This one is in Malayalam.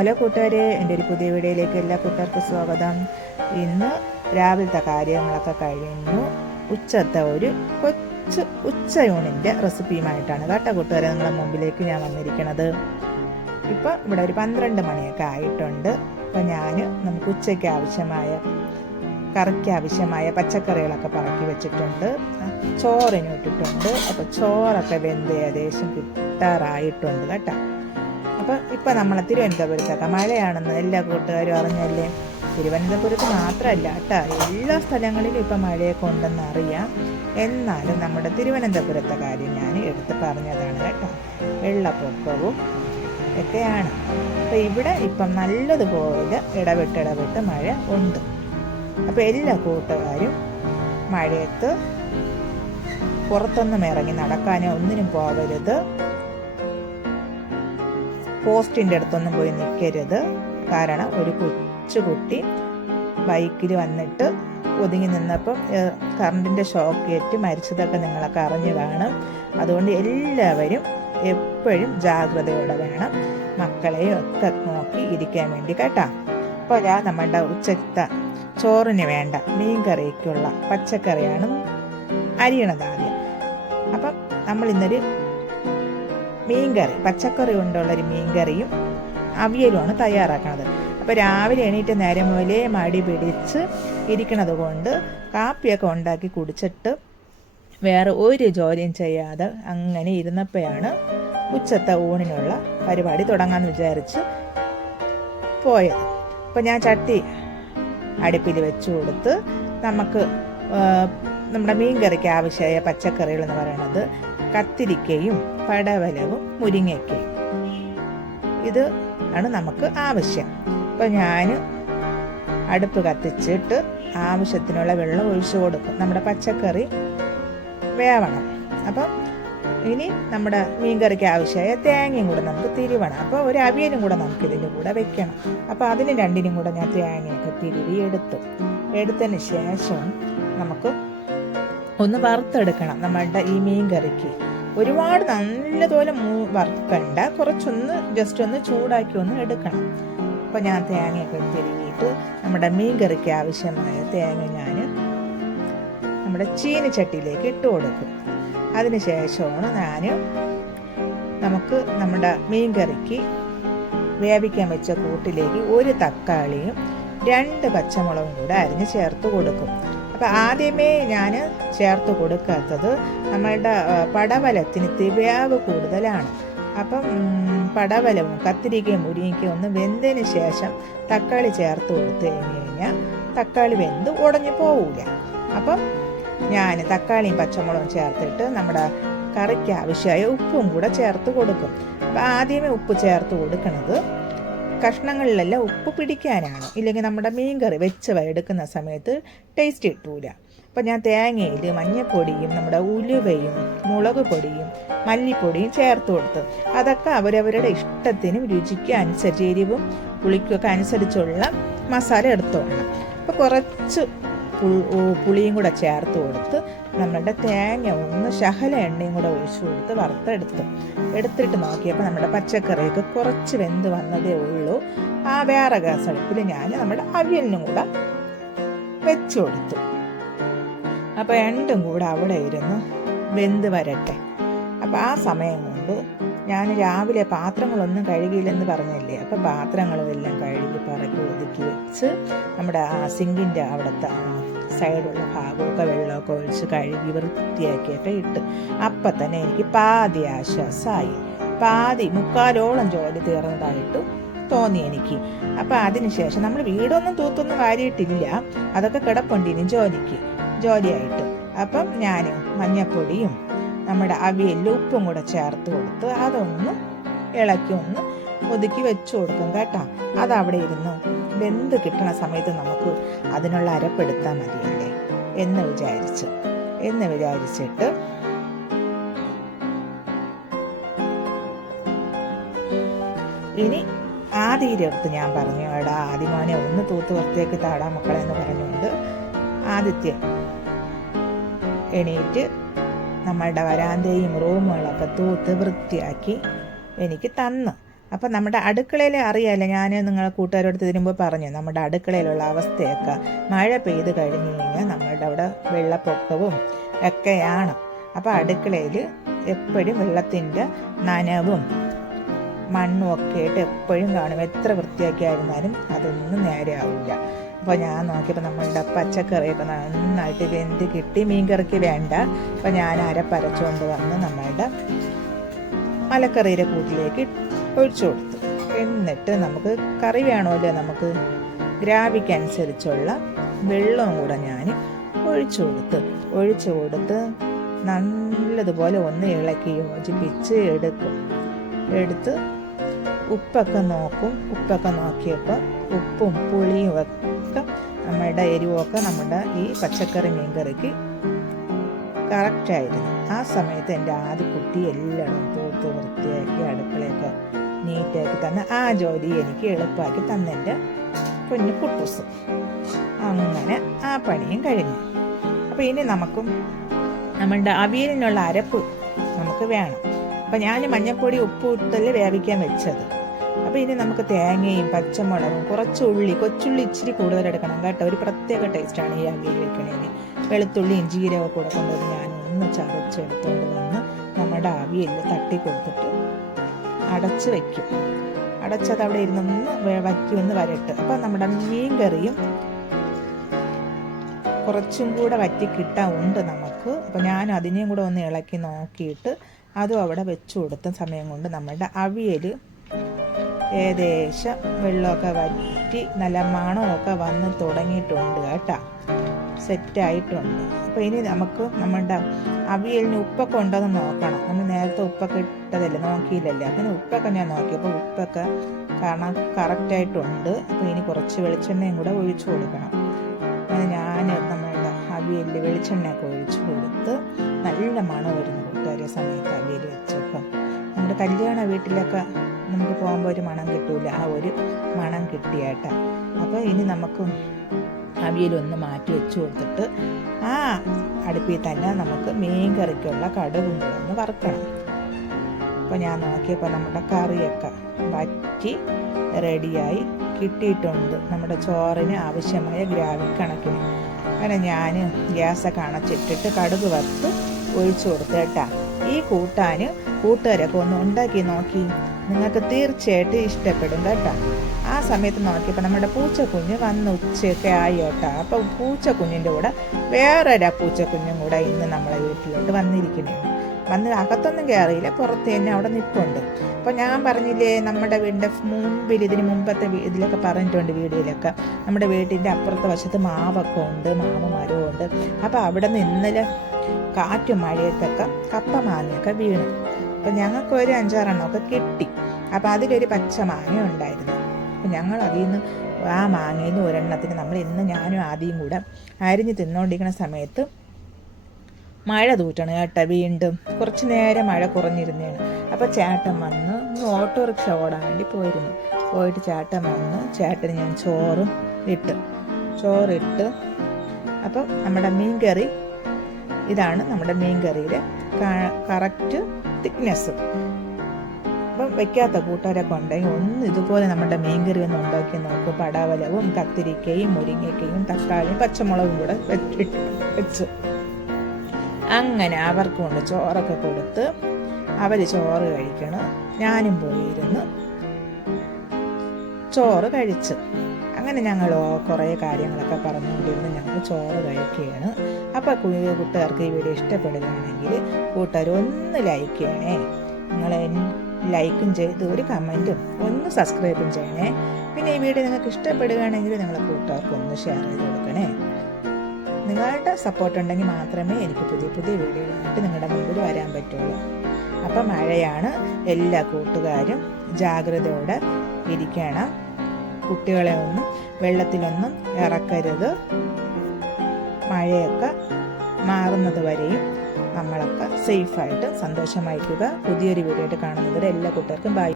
ഹലോ കൂട്ടുകാരെ, എൻ്റെ ഒരു പുതിയ വീഡിയോയിലേക്ക് എല്ലാ കൂട്ടുകാർക്കും സ്വാഗതം. ഇന്ന് രാവിലത്തെ കാര്യങ്ങളൊക്കെ കഴിഞ്ഞു. ഉച്ചത്തെ ഒരു കൊച്ചു ഉച്ചയൂണിൻ്റെ റെസിപ്പിയുമായിട്ടാണ് കേട്ടോ കൂട്ടുകാരെ നിങ്ങളുടെ മുമ്പിലേക്ക് ഞാൻ വന്നിരിക്കുന്നത്. ഇപ്പോൾ ഇവിടെ ഒരു 12 മണിയൊക്കെ ആയിട്ടുണ്ട്. അപ്പോൾ നമുക്ക് ഉച്ചയ്ക്ക് ആവശ്യമായ കറിക്ക് ആവശ്യമായ പച്ചക്കറികളൊക്കെ പറക്കി വെച്ചിട്ടുണ്ട്. ചോറിന് ഇട്ടിട്ടുണ്ട്. അപ്പോൾ ചോറൊക്കെ വെന്ത് ഏകദേശം കിട്ടാറായിട്ടുണ്ട് കേട്ടോ. അപ്പോൾ ഇപ്പം നമ്മളെ തിരുവനന്തപുരത്തൊക്കെ മഴയാണെന്ന് എല്ലാ കൂട്ടുകാരും അറിഞ്ഞല്ലേ. തിരുവനന്തപുരത്ത് മാത്രമല്ല കേട്ടോ, എല്ലാ സ്ഥലങ്ങളിലും ഇപ്പം മഴയൊക്കെ ഉണ്ടെന്ന് അറിയാം. എന്നാലും നമ്മുടെ തിരുവനന്തപുരത്തെ കാര്യം ഞാൻ എടുത്ത് പറഞ്ഞതാണ് കേട്ടോ. വെള്ളപ്പൊക്കവും ഒക്കെയാണ്. അപ്പോൾ ഇവിടെ ഇപ്പം നല്ലതുപോലെ ഇടവിട്ട് മഴ ഉണ്ട്. അപ്പോൾ എല്ലാ കൂട്ടുകാരും മഴയത്ത് പുറത്തൊന്നും ഇറങ്ങി നടക്കാനോ ഒന്നിനും പോകരുത്. പോസ്റ്റിൻ്റെ അടുത്തൊന്നും പോയി നിൽക്കരുത്. കാരണം ഒരു കൊച്ചുകുട്ടി ബൈക്കിൽ വന്നിട്ട് ഒതുങ്ങി നിന്നപ്പം കറണ്ടിൻ്റെ ഷോക്കേറ്റ് മരിച്ചതൊക്കെ നിങ്ങളൊക്കെ അറിഞ്ഞു കാണും. അതുകൊണ്ട് എല്ലാവരും എപ്പോഴും ജാഗ്രതയോടെ വേണം മക്കളെയും ഒക്കെ നോക്കി ഇരിക്കാൻ വേണ്ടി കേട്ടോ. അപ്പോൾ നമ്മളുടെ ഉച്ചത്തെ ചോറിന് വേണ്ട മീൻകറിക്കുള്ള പച്ചക്കറിയാണ് അരിയണത് ആദ്യം. അപ്പം നമ്മൾ ഇന്നൊരു മീൻകറി, പച്ചക്കറി കൊണ്ടുള്ളൊരു മീൻകറിയും അവിയലുമാണ് തയ്യാറാക്കുന്നത്. അപ്പോൾ രാവിലെ എണീറ്റ് നേരം മുതലേ മടി പിടിച്ച് ഇരിക്കണത് കൊണ്ട് കാപ്പിയൊക്കെ ഉണ്ടാക്കി കുടിച്ചിട്ട് വേറെ ഒരു ജോലിയും ചെയ്യാതെ അങ്ങനെ ഇരുന്നപ്പോഴാണ് ഉച്ചത്തെ ഊണിനുള്ള പരിപാടി തുടങ്ങാമെന്ന് വിചാരിച്ച് പോയത്. അപ്പോൾ ഞാൻ ചട്ടി അടുപ്പിൽ വെച്ച് കൊടുത്ത് നമ്മുടെ മീൻകറിക്ക് ആവശ്യമായ പച്ചക്കറികൾ എന്ന് പറയുന്നത് കത്തിരിക്കയും പടവലവും മുരിങ്ങയ്ക്കയും. ഇത് ആണ് നമുക്ക് ആവശ്യം. അപ്പോൾ ഞാൻ അടുപ്പ് കത്തിച്ചിട്ട് ആവശ്യത്തിനുള്ള വെള്ളം ഒഴിച്ചു കൊടുക്കും. നമ്മുടെ പച്ചക്കറി വേവണം. അപ്പം ഇനി നമ്മുടെ മീൻകറിക്ക് ആവശ്യമായ തേങ്ങയും കൂടെ നമുക്ക് തിരുവണം. അപ്പോൾ ഒരു അവിയലും കൂടെ നമുക്ക് ഇതിൻ്റെ കൂടെ വെക്കണം. അപ്പോൾ അതിന് രണ്ടിനും കൂടെ ഞാൻ തേങ്ങയൊക്കെ തിരുവി എടുത്തതിന് ശേഷം നമുക്ക് ഒന്ന് വറുത്തെടുക്കണം. നമ്മളുടെ ഈ മീൻകറിക്ക് ഒരുപാട് നല്ലതുപോലെ വറുക്കണ്ട, കുറച്ചൊന്ന് ജസ്റ്റ് ഒന്ന് ചൂടാക്കി ഒന്ന് എടുക്കണം. അപ്പോൾ ഞാൻ തേങ്ങയൊക്കെ തിരുവിയിട്ട് നമ്മുടെ മീൻകറിക്ക് ആവശ്യമായ തേങ്ങ ഞാൻ നമ്മുടെ ചീനിച്ചട്ടിയിലേക്ക് ഇട്ട് കൊടുക്കും. അതിന് ശേഷമാണ് നമുക്ക് നമ്മുടെ മീൻകറിക്ക് വേവിക്കാൻ വെച്ച കൂട്ടിലേക്ക് ഒരു തക്കാളിയും 2 പച്ചമുളകും കൂടെ അരിഞ്ഞ് ചേർത്ത് കൊടുക്കും. അപ്പം ആദ്യമേ ഞാൻ ചേർത്ത് കൊടുക്കാത്തത് നമ്മളുടെ പടവലത്തിന് വേവ് കൂടുതലാണ്. അപ്പം പടവലവും കത്തിരിക്കയും മുരിങ്ങയ്ക്കയും ഒന്ന് വെന്തതിന് ശേഷം തക്കാളി ചേർത്ത് കൊടുത്തു കഴിഞ്ഞാൽ തക്കാളി വെന്ത് ഉടഞ്ഞു പോവില്ല. അപ്പം ഞാൻ തക്കാളിയും പച്ചമുളകും ചേർത്തിട്ട് നമ്മുടെ കറിക്ക് ആവശ്യമായ ഉപ്പും കൂടെ ചേർത്ത് കൊടുക്കും. അപ്പം ആദ്യമേ ഉപ്പ് ചേർത്ത് കൊടുക്കുന്നത് കഷ്ണങ്ങളിലെല്ലാം ഉപ്പ് പിടിക്കാനാണ്. ഇല്ലെങ്കിൽ നമ്മുടെ മീൻകറി വെച്ച് എടുക്കുന്ന സമയത്ത് ടേസ്റ്റ് കിട്ടൂല. അപ്പം ഞാൻ തേങ്ങയിൽ മഞ്ഞൾപ്പൊടിയും നമ്മുടെ ഉലുവയും മുളക് പൊടിയും മല്ലിപ്പൊടിയും ചേർത്ത് കൊടുത്തു. അതൊക്കെ അവരവരുടെ ഇഷ്ടത്തിനും രുചിക്കും അനുസരിച്ച് എരിവും പുളിക്കൊക്കെ അനുസരിച്ചുള്ള മസാല എടുത്തോളണം. അപ്പോൾ കുറച്ച് പുളിയും കൂടെ ചേർത്ത് കൊടുത്ത് നമ്മളുടെ തേങ്ങ ഒന്ന് ശകല എണ്ണയും കൂടെ ഒഴിച്ചു കൊടുത്ത് എടുത്തിട്ട് നോക്കിയപ്പോൾ നമ്മുടെ പച്ചക്കറിയൊക്കെ കുറച്ച് വെന്ത് വന്നതേ ഉള്ളൂ. ആ വേറെ ഗ്യാസ് അടുപ്പിൽ ഞാൻ നമ്മുടെ അവിയലിനും കൂടെ വെച്ചു കൊടുത്തു. അപ്പോൾ രണ്ടും കൂടെ അവിടെ ഇരുന്ന് വെന്ത് വരട്ടെ. അപ്പോൾ ആ സമയം കൊണ്ട് ഞാൻ രാവിലെ പാത്രങ്ങളൊന്നും കഴുകിയില്ലെന്ന് പറഞ്ഞില്ലേ. അപ്പോൾ പാത്രങ്ങളും എല്ലാം കഴുകി പറക്കി ഒതുക്കി വെച്ച് നമ്മുടെ ആ സിങ്കിൻ്റെ അവിടുത്തെ സൈഡുള്ള ഭാഗമൊക്കെ വെള്ളമൊക്കെ ഒഴിച്ച് കഴുകി വൃത്തിയാക്കിയൊക്കെ ഇട്ട് അപ്പം തന്നെ എനിക്ക് പാതി ആശ്വാസമായി. മുക്കാലോളം ജോലി തീർന്നതായിട്ട് തോന്നി എനിക്ക്. അപ്പം അതിനുശേഷം നമ്മൾ വീടൊന്നും തൂത്തൊന്നും വാരിയിട്ടില്ല, അതൊക്കെ കിടപ്പുണ്ട് ഇനി ജോലിയായിട്ട്. അപ്പം ഞാൻ മഞ്ഞപ്പൊടിയും നമ്മുടെ അവിയലിൽ ഉപ്പും കൂടെ ചേർത്ത് കൊടുത്ത് അതൊന്ന് ഇളക്കി ഒന്ന് ഒതുക്കി വെച്ചു കൊടുക്കും കേട്ടോ. അതവിടെ ഇരുന്ന് വെന്ത് കിട്ടണ സമയത്ത് നമുക്ക് അതിനുള്ള അരപ്പെടുത്താൻ മതിയല്ലേ എന്ന് വിചാരിച്ചിട്ട് ഇനി ആദ്യത്തെ ഞാൻ പറഞ്ഞു, എടാ ആദ്യമോനെ ഒന്ന് തൂത്ത് വൃത്തിയാക്കി താടാ മക്കളെ എന്ന് പറഞ്ഞുകൊണ്ട് ആദിത്യ എണീറ്റ് നമ്മളുടെ വരാന്തയും റൂമുകളൊക്കെ തൂത്ത് വൃത്തിയാക്കി എനിക്ക് തന്നു. അപ്പം നമ്മുടെ അടുക്കളയിൽ അറിയാമല്ലോ, ഞാൻ നിങ്ങളെ കൂട്ടുകാരോട് തരുമ്പോൾ പറഞ്ഞു നമ്മുടെ അടുക്കളയിലുള്ള അവസ്ഥയൊക്കെ മഴ പെയ്ത് കഴിഞ്ഞ് കഴിഞ്ഞാൽ നമ്മളുടെ അവിടെ വെള്ളപ്പൊക്കവും ഒക്കെയാണ്. അപ്പോൾ അടുക്കളയിൽ എപ്പോഴും വെള്ളത്തിൻ്റെ നനവും മണ്ണും ഒക്കെ ആയിട്ട് എപ്പോഴും കാണും. എത്ര വൃത്തിയാക്കിയായിരുന്നാലും അതൊന്നും നേരെ ആവില്ല. അപ്പോൾ ഞാൻ നോക്കിയപ്പോൾ നമ്മളുടെ പച്ചക്കറിയൊക്കെ നന്നായിട്ട് വെന്ത് കിട്ടി. മീൻകറിക്ക് വേണ്ട. അപ്പോൾ ഞാൻ അരപ്പരച്ചുകൊണ്ട് വന്ന് നമ്മളുടെ മലക്കറിയുടെ കൂട്ടിലേക്ക് ഒഴിച്ചു കൊടുത്തു. എന്നിട്ട് നമുക്ക് കറി വേണമല്ലോ, നമുക്ക് ഗ്രാവിക്കനുസരിച്ചുള്ള വെള്ളവും കൂടെ ഞാൻ ഒഴിച്ചു കൊടുത്ത് നല്ലതുപോലെ ഒന്ന് ഇളക്കി യോജിപ്പിച്ച് എടുത്ത് ഉപ്പൊക്കെ നോക്കിയപ്പോൾ ഉപ്പും പുളിയും ഒക്കെ നമ്മുടെ എരിവൊക്കെ നമ്മുടെ ഈ പച്ചക്കറി മീൻകറിക്ക് കറക്റ്റായിരുന്നു. ആ സമയത്ത് എൻ്റെ ആദ്യ കുട്ടി എല്ലാം തൂത്ത് വൃത്തിയാക്കി അടുക്കളയൊക്കെ നീറ്റാക്കി തന്നെ ആ ജോലി എനിക്ക് എളുപ്പമാക്കി തന്നെൻ്റെ കുഞ്ഞു കുട്ടൂസ്. അങ്ങനെ ആ പണിയും കഴിഞ്ഞു. അപ്പോൾ ഇനി നമുക്കും നമ്മളുടെ അവിയലിനുള്ള അരപ്പ് നമുക്ക് വേണം. അപ്പം ഞാൻ മഞ്ഞൾപ്പൊടി ഉപ്പ് ഇട്ടല്ലേ വേവിക്കാൻ വെച്ചത്. അപ്പോൾ ഇനി നമുക്ക് തേങ്ങയും പച്ചമുളകും കൊച്ചുള്ളി ഇച്ചിരി കൂടുതൽ എടുക്കണം കേട്ടോ. ഒരു പ്രത്യേക ടേസ്റ്റാണ് ഈ അവിയൽ വെക്കണേന്. വെളുത്തുള്ളിയും ജീരകവും കൂടെ കൊണ്ടുവന്ന് ഞാൻ ഒന്ന് ചതച്ചെടുത്തുകൊണ്ട് വന്ന് നമ്മുടെ അവിയലിൽ തട്ടി കൊടുത്തിട്ട് അടച്ച് വയ്ക്കും. അടച്ചത് അവിടെ ഇരുന്നൊന്ന് വരട്ട്. അപ്പോൾ നമ്മുടെ മീൻ കറിയും കുറച്ചും കൂടെ വറ്റി കിട്ടാറുണ്ട് നമുക്ക്. അപ്പോൾ ഞാൻ അതിനെയും കൂടെ ഒന്ന് ഇളക്കി നോക്കിയിട്ട് അതും അവിടെ വെച്ചു കൊടുത്ത സമയം കൊണ്ട് നമ്മുടെ അവിയൽ ഏകദേശം വെള്ളമൊക്കെ വറ്റി നല്ല മണമൊക്കെ വന്ന് തുടങ്ങിയിട്ടുണ്ട് കേട്ടോ, സെറ്റായിട്ടുണ്ട്. അപ്പോൾ ഇനി നമുക്ക് നമ്മുടെ അവിയലിന് ഉപ്പൊക്കെ ഉണ്ടോയെന്ന് നോക്കണം. നമ്മൾ നേരത്തെ ഉപ്പൊക്കെ ഇട്ടതല്ലേ, നോക്കിയില്ലല്ലേ. അതിന് ഉപ്പൊക്കെ ഞാൻ നോക്കിയപ്പോൾ ഉപ്പൊക്കെ കാരണം കറക്റ്റായിട്ടുണ്ട്. അപ്പോൾ ഇനി കുറച്ച് വെളിച്ചെണ്ണയും കൂടെ ഒഴിച്ചു കൊടുക്കണം. അങ്ങനെ ഞാൻ നമ്മളുടെ അവിയലിൽ വെളിച്ചെണ്ണയൊക്കെ ഒഴിച്ചു കൊടുത്ത് നല്ല മണം വരുന്നു കൂട്ടുകാരെ സമയത്ത് അവിയൽ വെച്ചപ്പം. നമ്മുടെ കല്യാണ വീട്ടിലൊക്കെ നമുക്ക് പോകുമ്പോൾ ഒരു മണം കിട്ടൂല, ആ ഒരു മണം കിട്ടിയാട്ടാ. അപ്പോൾ ഇനി നമുക്ക് അവിയലൊന്ന് മാറ്റി വെച്ച് കൊടുത്തിട്ട് ആ അടുപ്പിൽ തന്നെ നമുക്ക് മീൻ കറിക്കുള്ള കടുകും കൂടെ ഒന്ന് വറുക്കണം. അപ്പോൾ ഞാൻ നോക്കിയപ്പോൾ നമ്മുടെ കറിയൊക്കെ വറ്റി റെഡിയായി കിട്ടിയിട്ടുണ്ട്, നമ്മുടെ ചോറിന് ആവശ്യമായ ഗ്രാവി കണക്കിന്. അങ്ങനെ ഞാൻ ഗ്യാസൊക്കെ അണച്ചിട്ടിട്ട് കടുക് വറുത്ത് ഒഴിച്ചു കൊടുത്തു കേട്ടാ. ഈ കൂട്ടുകാരൊക്കെ ഒന്ന് ഉണ്ടാക്കി നോക്കി, നിങ്ങൾക്ക് തീർച്ചയായിട്ടും ഇഷ്ടപ്പെടും കേട്ടോ. ആ സമയത്ത് നോക്കിയപ്പോൾ നമ്മുടെ പൂച്ചക്കുഞ്ഞ് വന്ന് ഉച്ചയൊക്കെ ആയി കേട്ടോ. അപ്പോൾ പൂച്ചക്കുഞ്ഞിൻ്റെ കൂടെ വേറൊരു പൂച്ചക്കുഞ്ഞും കൂടെ ഇന്ന് നമ്മളെ വീട്ടിലോട്ട് വന്ന് അകത്തൊന്നും കയറിയില്ല, പുറത്ത് തന്നെ അവിടെ നിൽപ്പുണ്ട്. അപ്പോൾ ഞാൻ പറഞ്ഞില്ലേ നമ്മുടെ വീടിൻ്റെ മുമ്പിൽ, ഇതിന് മുമ്പത്തെ ഇതിലൊക്കെ പറഞ്ഞിട്ടുണ്ട് വീഡിയോയിലൊക്കെ, നമ്മുടെ വീട്ടിൻ്റെ അപ്പുറത്തെ വശത്ത് മാവൊക്കെ ഉണ്ട്, മാമരവും ഉണ്ട്. അപ്പോൾ അവിടെ നിന്ന് ഇന്നലെ കാറ്റും മഴയത്തൊക്കെ കപ്പ മാങ്ങയൊക്കെ വീണു. അപ്പോൾ ഞങ്ങൾക്ക് ഒരു 5-6 എണ്ണമൊക്കെ കിട്ടി. അപ്പോൾ അതിലൊരു പച്ച മാങ്ങ ഉണ്ടായിരുന്നു. അപ്പോൾ ഞങ്ങൾ അതിൽ നിന്ന് ആ മാങ്ങയിൽ ഒരെണ്ണത്തിന് നമ്മൾ ഞാനും ആദ്യം കൂടെ അരിഞ്ഞ് തിന്നുകൊണ്ടിരിക്കുന്ന സമയത്ത് മഴ തൂറ്റണം കേട്ടോ. വീണ്ടും കുറച്ച് നേരം മഴ കുറഞ്ഞിരുന്നതാണ്. അപ്പോൾ ചേട്ടൻ വന്ന് ഓട്ടോറിക്ഷ ഓടാൻ വേണ്ടി പോയിട്ട് ചേട്ടൻ വന്ന് ചേട്ടന് ഞാൻ ചോറിട്ട് അപ്പം നമ്മുടെ മീൻ കറി ഇതാണ് നമ്മുടെ മീൻ കറിയുടെ കറക്റ്റ് തിക്നെസ്. അപ്പം വെക്കാത്ത കൂട്ടുകാരൊക്കെ ഉണ്ടെങ്കിൽ ഒന്ന് ഇതുപോലെ നമ്മുടെ മീൻ കറി ഒന്ന് ഉണ്ടാക്കി നോക്കും. പടവലവും കത്തിരിക്കയും മുരിങ്ങയ്ക്കയും തക്കാളിയും പച്ചമുളകും കൂടെ വെച്ച് അങ്ങനെ അവർക്ക് കൊണ്ട് ചോറൊക്കെ കൊടുത്ത് അവർ ചോറ് കഴിക്കണം. ഞാനും പോയിരുന്ന് ചോറ് കഴിച്ച് അങ്ങനെ ഞങ്ങൾ കുറേ കാര്യങ്ങളൊക്കെ പറഞ്ഞുകൊണ്ടിരുന്ന് ഞങ്ങൾ ചോറ് കഴിക്കുകയാണ്. അപ്പോൾ കൂട്ടുകാർക്ക് ഈ വീഡിയോ ഇഷ്ടപ്പെടുകയാണെങ്കിൽ കൂട്ടുകാർ ഒന്ന് ലൈക്ക് ചെയ്യണേ. നിങ്ങൾ ലൈക്കും ചെയ്ത് ഒരു കമൻറ്റും ഒന്ന് സബ്സ്ക്രൈബും ചെയ്യണേ. പിന്നെ ഈ വീഡിയോ നിങ്ങൾക്ക് ഇഷ്ടപ്പെടുകയാണെങ്കിൽ നിങ്ങളെ കൂട്ടുകാർക്ക് ഒന്ന് ഷെയർ ചെയ്ത് കൊടുക്കണേ. നിങ്ങളുടെ സപ്പോർട്ട് ഉണ്ടെങ്കിൽ മാത്രമേ എനിക്ക് പുതിയ വീഡിയോകളായിട്ട് നിങ്ങളുടെ മുമ്പിൽ വരാൻ പറ്റുള്ളൂ. അപ്പം മഴയാണ്, എല്ലാ കൂട്ടുകാരും ജാഗ്രതയോടെ ഇരിക്കണം. കുട്ടികളെ ഒന്നും വെള്ളത്തിലൊന്നും ഇറക്കരുത്. മഴയൊക്കെ മാറുന്നത് വരെയും നമ്മളൊക്കെ സേഫായിട്ട് സന്തോഷമായിരിക്കുക. പുതിയൊരു വീഡിയോ ആയിട്ട് കാണുന്നത് വരെ എല്ലാ കൂട്ടുകാർക്കും ബൈ.